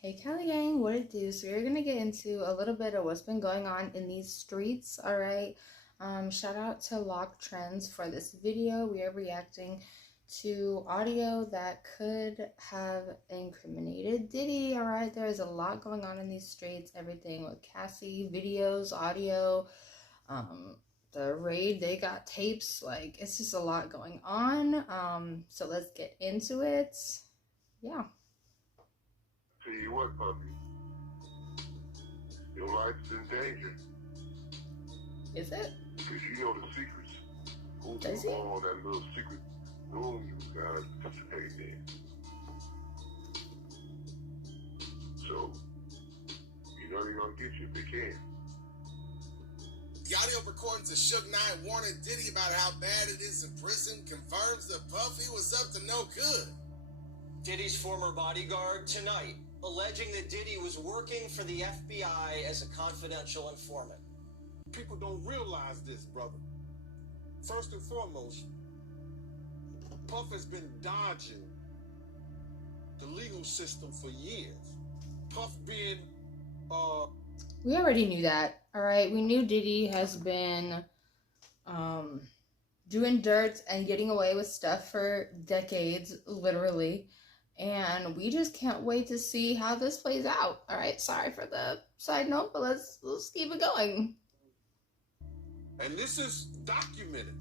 Hey Kelly Gang, what it do? So we're gonna get into a little bit of what's been going on in these streets, all right? Shout out to Lock Trends for this video. We are reacting to audio that could have incriminated Diddy, all right? There is a lot going on in these streets, everything with Cassie, videos, audio, the raid, they got tapes, like it's just a lot going on. So let's get into it. Yeah. Tell you what, puppy, your life's in danger. Is it? Because you know the secrets. Who's Does he? involved in that little secret room you guys participate in. So, you know they're gonna get you if they can. The audio recordings of Suge Knight warning Diddy about how bad it is in prison confirms that Puffy was up to no good. Diddy's former bodyguard tonight, alleging that Diddy was working for the FBI as a confidential informant. People don't realize this, brother. First and foremost, Puff has been dodging the legal system for years. Puff being, We already knew that, all right? We knew Diddy has been doing dirt and getting away with stuff for decades, literally. And we just can't wait to see how this plays out. All right, sorry for the side note, but let's keep it going. and this is documented.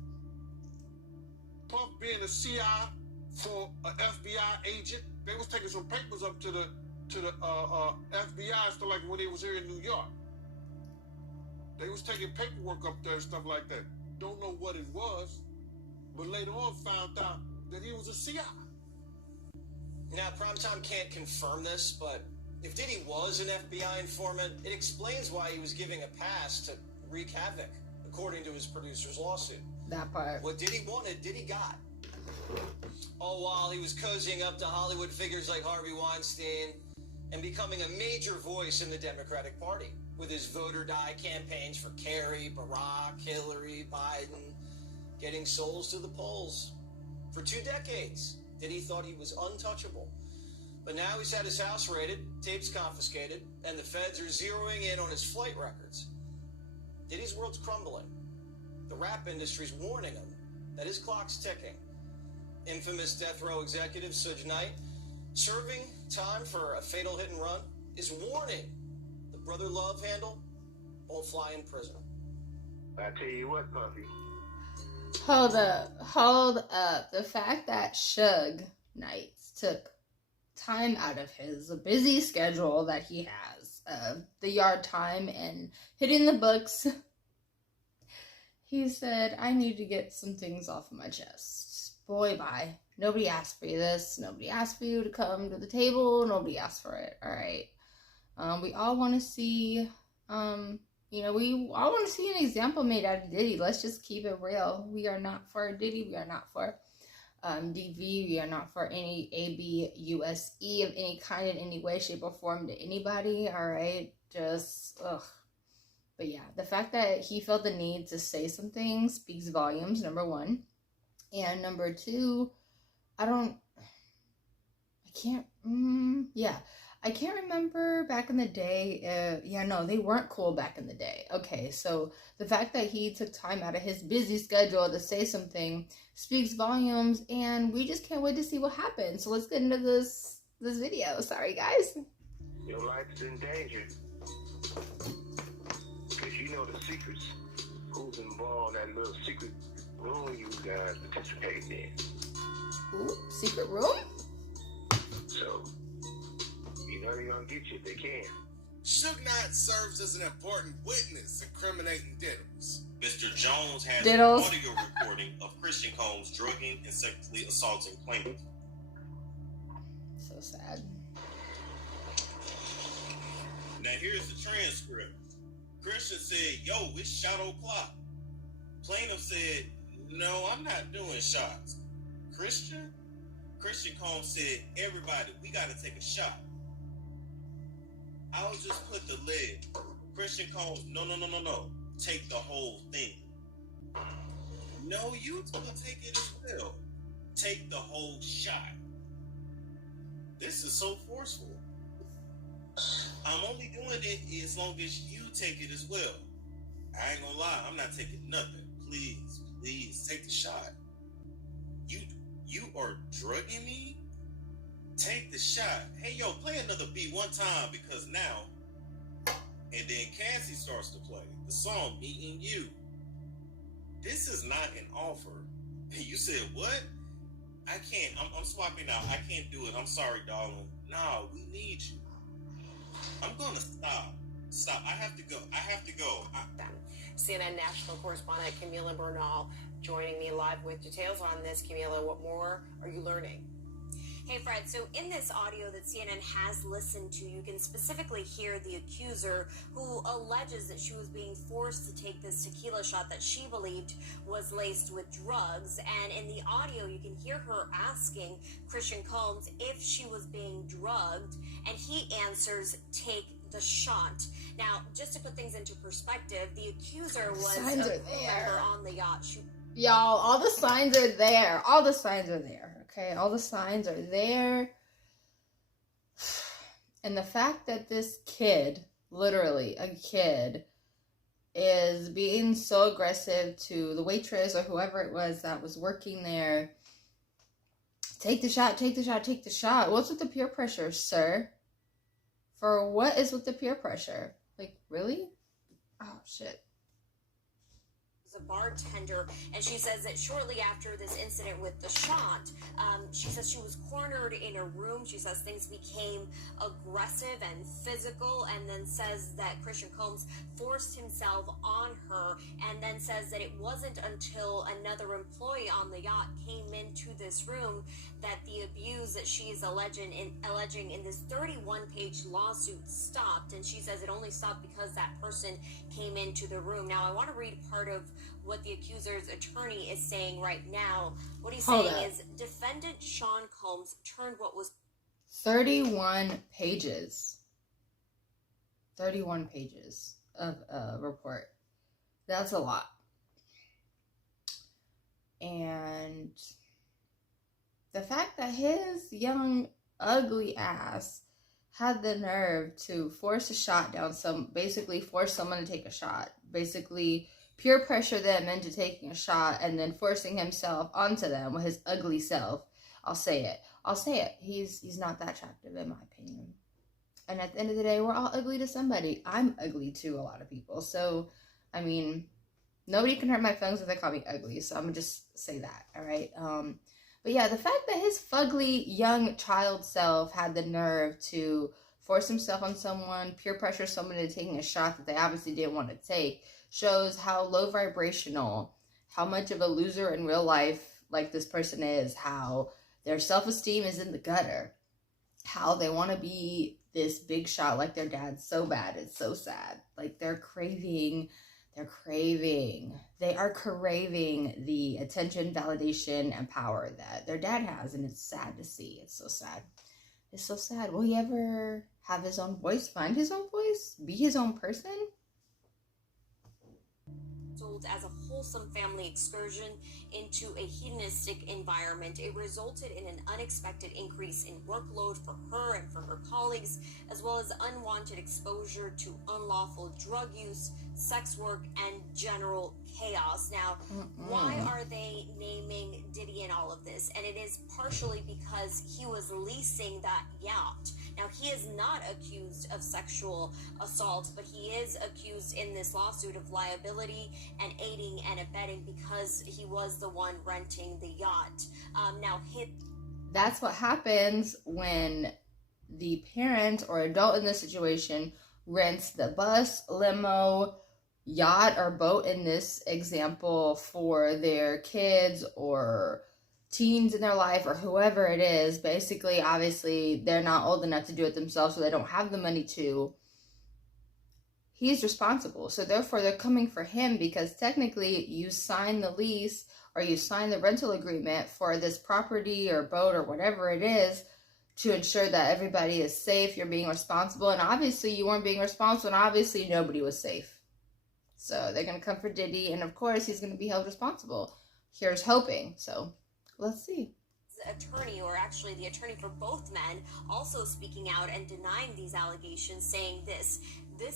Puff being a CI for an FBI agent, they was taking some papers up to the FBI stuff, like when they was here in New York. They was taking paperwork up there and stuff like that. Don't know what it was, but later on found out that he was a CI. Now, Primetime can't confirm this, but if Diddy was an FBI informant, it explains why he was giving a pass to wreak havoc, according to his producer's lawsuit. That part. What Diddy wanted, Diddy got. All while he was cozying up to Hollywood figures like Harvey Weinstein and becoming a major voice in the Democratic Party with his vote or die campaigns for Kerry, Barack, Hillary, Biden, getting souls to the polls. For 2 decades, Diddy thought he was untouchable. But now he's had his house raided, tapes confiscated, and the feds are zeroing in on his flight records. Diddy's world's crumbling. The rap industry's warning him that his clock's ticking. Infamous death row executive Suge Knight, serving time for a fatal hit and run, is warning the Brother Love handle won't fly in prison. I tell you what, puppy. Hold up. The fact that Suge Knight took time out of his busy schedule that he has, the yard time and hitting the books, he said, I need to get some things off of my chest. Boy, bye. Nobody asked for this. Nobody asked for you to come to the table. Nobody asked for it. All right. We all want to see, we all want to see an example made out of Diddy. Let's just keep it real. We are not for Diddy. We are not for DV. We are not for any ABUSE of any kind in any way, shape, or form to anybody. All right. Just, ugh. But yeah, the fact that he felt the need to say something speaks volumes, number one. And number two, I can't remember back in the day. They weren't cool back in the day. Okay, so the fact that he took time out of his busy schedule to say something speaks volumes, and we just can't wait to see what happens. So let's get into this video. Sorry, guys. Your life's in danger. Because you know the secrets. Who's involved in that little secret room you guys participate in. Ooh, secret room? So, you know they're gonna get you if they can. Suge Knight serves as an important witness incriminating Diddles. Mr. Jones has Diddles. an audio recording of Christian Combs drugging and sexually assaulting plaintiffs. So sad. Now here's the transcript. Christian said, yo, it's shot o'clock. Plaintiff said, no, I'm not doing shots. Christian Combs said, everybody, we gotta take a shot. I'll just put the lid. Christian Combs, no. Take the whole thing. No, you will take it as well. Take the whole shot. This is so forceful. I'm only doing it as long as you take it as well. I ain't gonna lie, I'm not taking nothing. Please, please, take the shot. You are drugging me? Take the shot. Hey, yo, play another beat one time, because now... And then Cassie starts to play the song, Me and You. This is not an offer. You said, what? I can't. I'm swapping out. I can't do it. I'm sorry, darling. No, we need you. I'm going to stop. Stop. I have to go. CNN national correspondent Camila Bernal joining me live with details on this. Camila, what more are you learning? Hey, Fred, so in this audio that CNN has listened to, you can specifically hear the accuser who alleges that she was being forced to take this tequila shot that she believed was laced with drugs. And in the audio, you can hear her asking Christian Combs if she was being drugged, and he answers, take the shot. Now, just to put things into perspective, the accuser was a crew member on the yacht. Y'all, all the signs are there. All the signs are there. Okay, all the signs are there. And the fact that this kid, literally a kid, is being so aggressive to the waitress or whoever it was that was working there. Take the shot, take the shot, take the shot. What's with the peer pressure, sir? For what is with the peer pressure? Like, really? Oh, shit. A bartender, and she says that shortly after this incident with the shot, she says she was cornered in a room. She says things became aggressive and physical, and then says that Christian Combs forced himself on her, and then says that it wasn't until another employee on the yacht came into this room that the abuse that she is alleging in this 31-page lawsuit stopped. And she says it only stopped because that person came into the room. Now, I want to read part of what the accuser's attorney is saying right now. What he's saying is, defendant Sean Combs turned what was 31 pages. 31 pages of a report. That's a lot. And the fact that his young, ugly ass had the nerve to force a shot down basically force someone to take a shot, basically peer pressure them into taking a shot, and then forcing himself onto them with his ugly self. I'll say it. He's not that attractive, in my opinion. And at the end of the day, we're all ugly to somebody. I'm ugly to a lot of people. So, I mean, nobody can hurt my feelings if they call me ugly. So I'm going to just say that, all right? But yeah, the fact that his fugly young child self had the nerve to force himself on someone, peer pressure someone into taking a shot that they obviously didn't want to take, shows how low vibrational, how much of a loser in real life like this person is, how their self-esteem is in the gutter, how they want to be this big shot like their dad so bad. It's so sad. Like they are craving the attention, validation, and power that their dad has, and it's sad to see. It's so sad. It's so sad. Will he ever have his own voice, find his own voice, be his own person? As a wholesome family excursion into a hedonistic environment. It resulted in an unexpected increase in workload for her and for her colleagues, as well as unwanted exposure to unlawful drug use, sex work, and general chaos. Now, why are they naming Diddy in all of this? And it is partially because he was leasing that yacht. Now, he is not accused of sexual assault, but he is accused in this lawsuit of liability and aiding and abetting because he was the one renting the yacht. That's what happens when the parent or adult in this situation rents the bus, limo, yacht, or boat in this example for their kids or teens in their life or whoever it is. Basically, obviously, they're not old enough to do it themselves, so they don't have the money to. He's responsible. So therefore, they're coming for him because technically you signed the lease or you signed the rental agreement for this property or boat or whatever it is to ensure that everybody is safe. You're being responsible. And obviously you weren't being responsible, and obviously nobody was safe. So they're going to come for Diddy, and of course he's going to be held responsible. Here's hoping. So let's see. attorney, or actually the attorney for both men, also speaking out and denying these allegations, saying this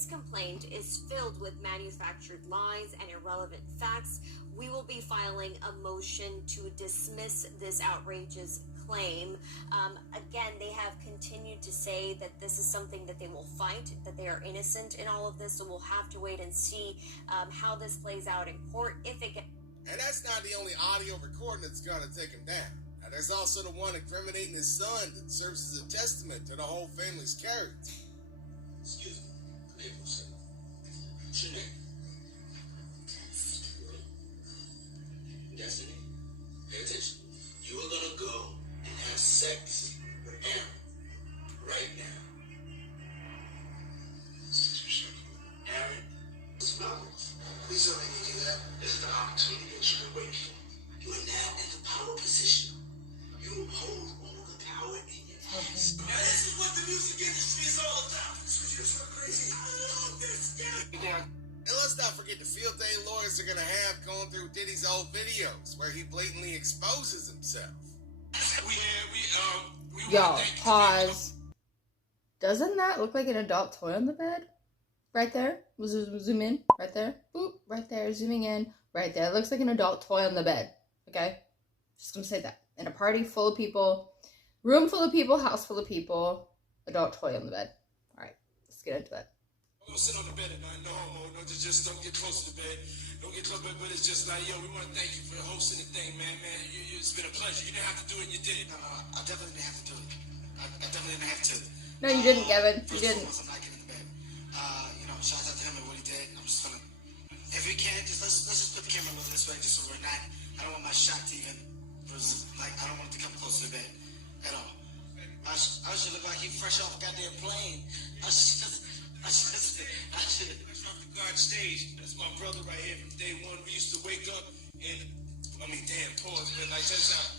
complaint is filled with manufactured lies and irrelevant facts. We will be filing a motion to dismiss this outrageous claim. Again, they have continued to say that this is something that they will fight, that they are innocent in all of this, so we'll have to wait and see how this plays out in court, if it gets... And that's not the only audio recording that's gonna take him down. Now, there's also the one incriminating his son that serves as a testament to the whole family's character. Excuse me. Come here for a second. What's your name? Destiny? Pay attention. You are gonna go and have sex with Aaron right now. Aaron, it's Vlogzz. Please don't make me do that. This is the opportunity that you've been waiting for. You are now in the power position. You hold all the power in your hands. Now this is what the music industry is all about. You're so crazy. I love this guy. And let's not forget the field day lawyers are gonna have going through Diddy's old videos where he blatantly exposes himself. Y'all, pause. Doesn't that look like an adult toy on the bed? Right there. Zoom in. Right there. Boop. Right there. Zooming in. Right there. It looks like an adult toy on the bed. Okay? Just gonna say that. In a party full of people, room full of people, house full of people, adult toy on the bed. Alright, let's get into it. I'm gonna sit on the bed at night, no homo, no, just don't get close to the bed. Don't get close to the bed, but it's just like, yo, we want to thank you for hosting the thing, man. It's been a pleasure. You didn't have to do it, you did it. No, I definitely didn't have to do it. I definitely didn't have to. No, you didn't, Kevin. You didn't. I'm not getting in the bed. Shout out to him and what he did. I'm just gonna, if we can, let's just put the camera a little this way, just so we're not, I don't want my shot to even, like, I don't want it to come close to the bed at all. I should look like he fresh off a goddamn plane. I should fresh off the guard stage. That's my brother right here from day one. We used to wake up and, damn, pause, but like, that's how,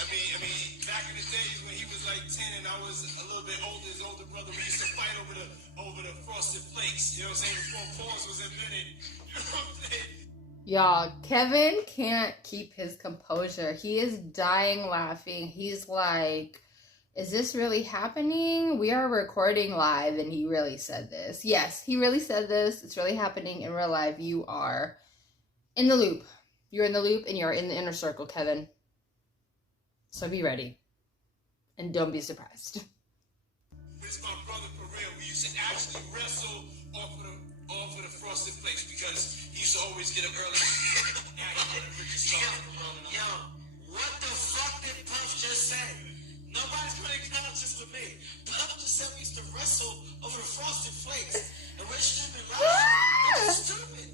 back in the days when he was like 10 and I was a little bit older, his older brother, we used to fight over the frosted flakes. You know what I'm saying? Before pause was invented. You know what I'm saying? Y'all, Kevin can't keep his composure. He is dying laughing. He's like, is this really happening? We are recording live and he really said this. Yes, he really said this. It's really happening in real life. You are in the loop. You're in the loop and you're in the inner circle, Kevin. So be ready. And don't be surprised. It's my brother for real. We used to actually wrestle off of the frosted flakes because he used to always get up early. Yo, what the fuck did Puff just say? Nobody's gonna acknowledge this with me. Puff just said we used to wrestle over the frosted flakes. And we're stupid, right? That was stupid.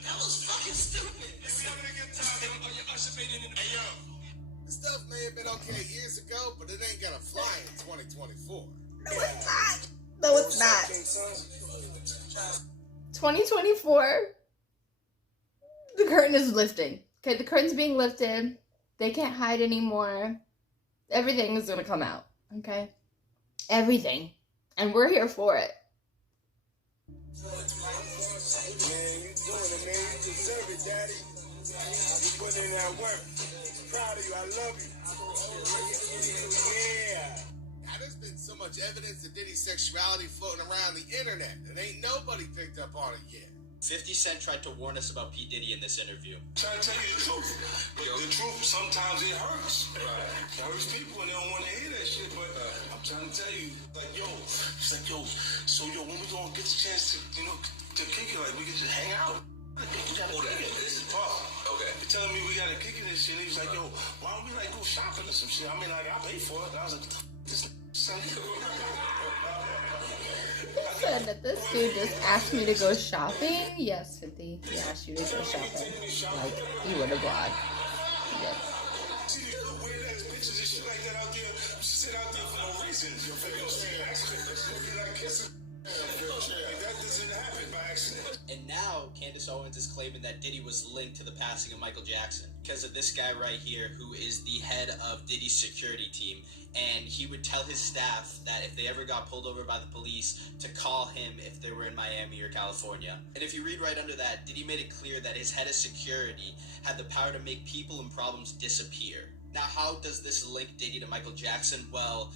That was fucking stupid. We having a good time. Your usher made it in the... Hey, yo. This stuff may have been okay years ago, but it ain't gonna fly in 2024. No, it's not. No, it's not. 2024, the curtain is lifting. Okay, the curtain's being lifted. They can't hide anymore. Everything is gonna come out. Okay? Everything. And we're here for it. Man, you doing it, man. You deserve it, Daddy. You putting in that work. Proud of you. I love you. Yeah. Now, there's been so much evidence of Diddy's sexuality floating around the internet, and ain't nobody picked up on it yet. 50 Cent tried to warn us about P. Diddy in this interview. Trying to tell you the truth. But the truth, sometimes it hurts. Right. It hurts people and they don't want to hear that shit. But I'm trying to tell you, like, yo, it's like, yo, so, yo, when we gonna get the chance to, to kick it, like, we can just hang out. We gotta kick it. This is Paul. Okay. They're telling me we gotta kick it and shit. He was like, yo, why don't we, like, go shopping or some shit? I mean, like, I pay for it. And I was like, this son. He said that this dude just asked me to go shopping. Yes, 50. He asked you to go shopping. Like, you would have lied. Yes. Weird ass bitches and shit like that out there. Sit out there for no reason. That doesn't happen by accident. And now, Candace Owens is claiming that Diddy was linked to the passing of Michael Jackson because of this guy right here who is the head of Diddy's security team. And he would tell his staff that if they ever got pulled over by the police to call him if they were in Miami or California. And if you read right under that, Diddy made it clear that his head of security had the power to make people and problems disappear. Now, how does this link Diddy to Michael Jackson? Well,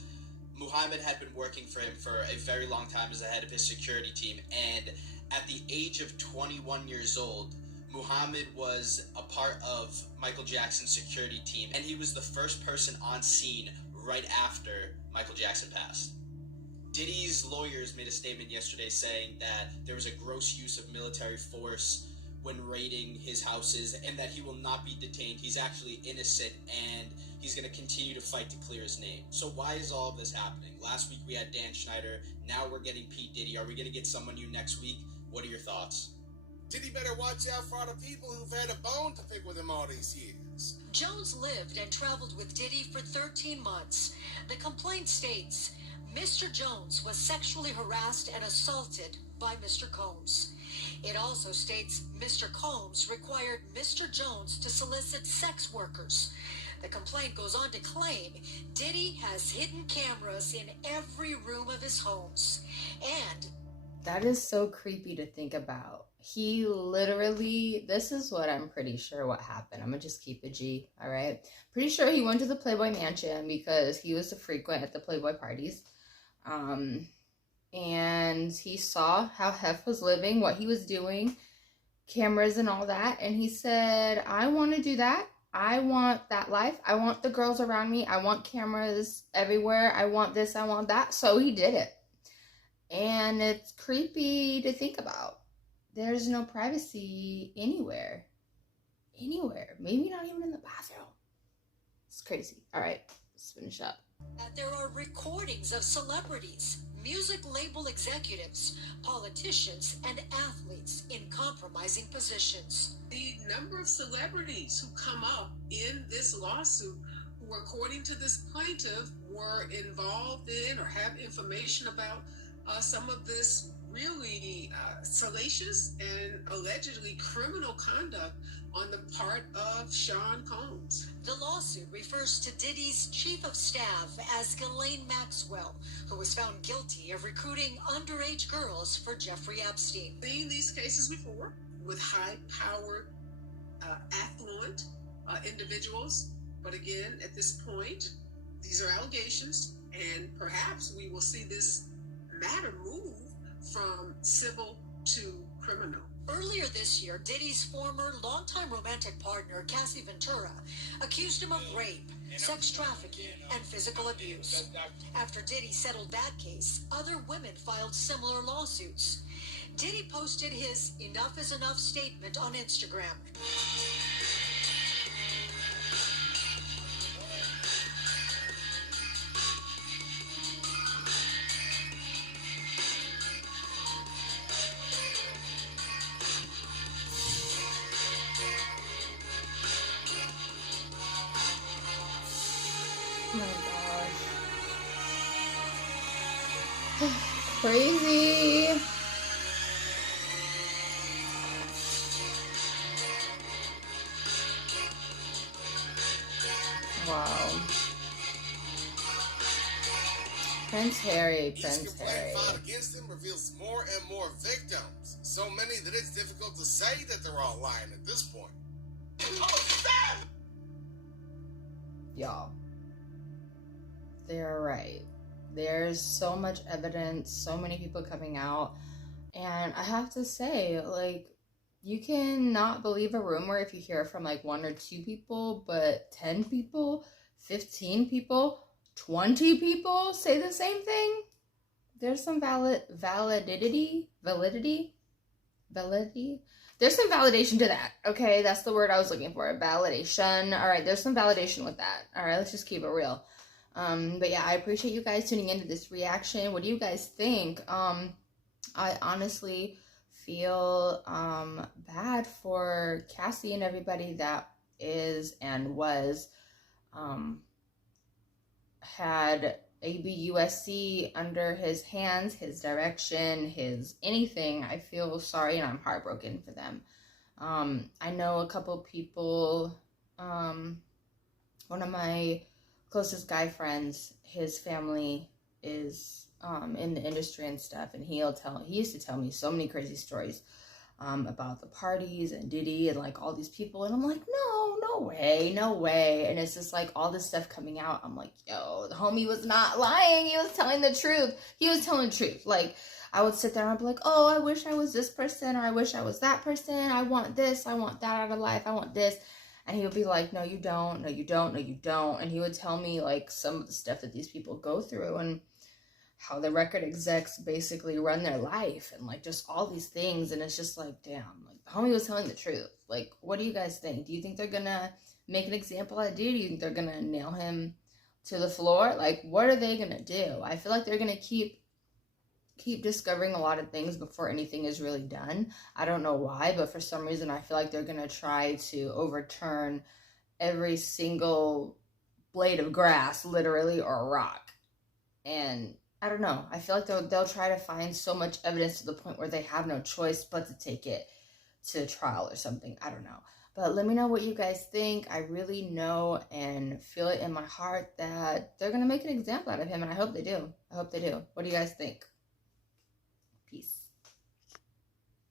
Muhammad had been working for him for a very long time as the head of his security team, and at the age of 21 years old, Muhammad was a part of Michael Jackson's security team, and he was the first person on scene right after Michael Jackson passed. Diddy's lawyers made a statement yesterday saying that there was a gross use of military force when raiding his houses and that he will not be detained. He's actually innocent and he's going to continue to fight to clear his name. So why is all of this happening? Last week we had Dan Schneider. Now we're getting P. Diddy. Are we going to get someone new next week? What are your thoughts? Diddy better watch out for all the people who've had a bone to pick with him all these years. Jones lived and traveled with Diddy for 13 months. The complaint states Mr. Jones was sexually harassed and assaulted by Mr. Combs. It also states Mr. Combs required Mr. Jones to solicit sex workers. The complaint goes on to claim Diddy has hidden cameras in every room of his homes. And that is so creepy to think about. He literally, this is what I'm pretty sure what happened. I'm gonna just keep it G, all right? Pretty sure he went to the Playboy Mansion because he was a frequent at the Playboy parties. And he saw how Hef was living, what he was doing, cameras and all that. And he said, I want to do that. I want that life. I want the girls around me. I want cameras everywhere. I want this. I want that. So he did it. And it's creepy to think about. There's no privacy anywhere. Anywhere. Maybe not even in the bathroom. It's crazy. All right, let's finish up. There are recordings of celebrities, music label executives, politicians, and athletes in compromising positions. The number of celebrities who come up in this lawsuit who, according to this plaintiff, were involved in or have information about some of this really salacious and allegedly criminal conduct on the part of Sean Combs. The lawsuit refers to Diddy's chief of staff as Ghislaine Maxwell, who was found guilty of recruiting underage girls for Jeffrey Epstein. Seen these cases before with high-powered, affluent individuals, but again, at this point, these are allegations, and perhaps we will see this matter move from civil to criminal. Earlier this year, Diddy's former longtime romantic partner, Cassie Ventura, accused him of rape, sex trafficking, and physical abuse. After Diddy settled that case, other women filed similar lawsuits. Diddy posted his Enough is Enough statement on Instagram. Oh my gosh. Crazy. Wow. Prince Harry. Each complaint filed against him reveals more and more victims. So many that it's difficult to say that they're all lying at this point. Y'all, they're right. There's so much evidence, so many people coming out, and I have to say, like, you cannot believe a rumor if you hear from like 1 or 2 people, but 10 people, 15 people, 20 people say the same thing. There's some validity. There's some validation to that, okay? That's the word I was looking for, validation. All right, there's some validation with that. All right, let's just keep it real. But yeah, I appreciate you guys tuning into this reaction. What do you guys think? I honestly feel bad for Cassie and everybody that is and was had ABUSC under his hands, his direction, his anything. I feel sorry and I'm heartbroken for them. I know a couple people, one of my closest guy friends, his family is in the industry and stuff, and he used to tell me so many crazy stories. about the parties and Diddy and like all these people. And I'm like, no way, no way. And it's just like all this stuff coming out. I'm like, yo, the homie was not lying. He was telling the truth. He was telling the truth. Like, I would sit there and I'd be like, oh, I wish I was this person, or I wish I was that person. I want this, I want that out of life. I want this. And he would be like, no, you don't, no, you don't, no, you don't. And he would tell me like some of the stuff that these people go through and how the record execs basically run their life and like just all these things. And it's just like, damn, like the homie was telling the truth. Like, what do you guys think? Do you think they're gonna make an example out of Diddy? Do you think they're gonna nail him to the floor? Like, what are they gonna do? I feel like they're gonna keep discovering a lot of things before anything is really done. I don't know why, but for some reason I feel like they're gonna try to overturn every single blade of grass, literally, or a rock. And I don't know. I feel like they'll try to find so much evidence to the point where they have no choice but to take it to trial or something. I don't know. But let me know what you guys think. I really know and feel it in my heart that they're going to make an example out of him, and I hope they do. I hope they do. What do you guys think?